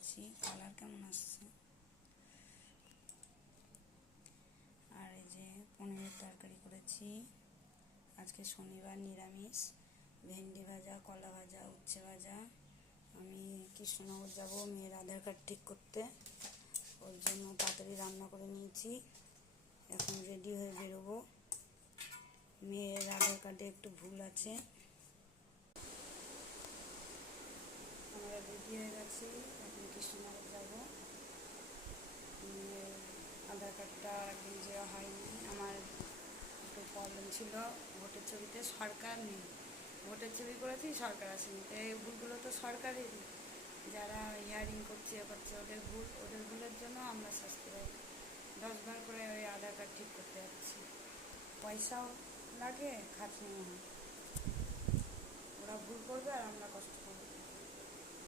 করেছি, কালার কেমন আসছে। আর এই যে পনিরের তরকারি করেছি। আজকে শনিবার, নিরামিষ। ভেন্ডি ভাজা, কলা ভাজা, উচ্ছে ভাজা। আমি কৃষ্ণনগর যাব মেয়ের আধার কার্ড ঠিক করতে, ওর জন্য তাড়াতাড়ি রান্না করে নিয়েছি। এখন রেডি হয়ে বেরোবো। মেয়ের আধার কার্ডে একটু ভুল আছে। আমরা রেডি হয়ে গেছি, এখন কৃষ্ণনগর যাব। আধার কার্ডটা একদিন দেওয়া হয়নি, আমার একটু প্রবলেম ছিল। ভোটের ছবিতে সরকার নেই, ভোটের ছবি করেছি, সরকার আসেনি। তো এই ভুলগুলো তো সরকারেরই, যারা হিয়ারিং করছে করছে ওদের ভুলের জন্য আমরা শাস্তি পাই। 10 বার করে ওই আধার কার্ড ঠিক করতে যাচ্ছি, পয়সাও লাগে, খাটনিও হয়।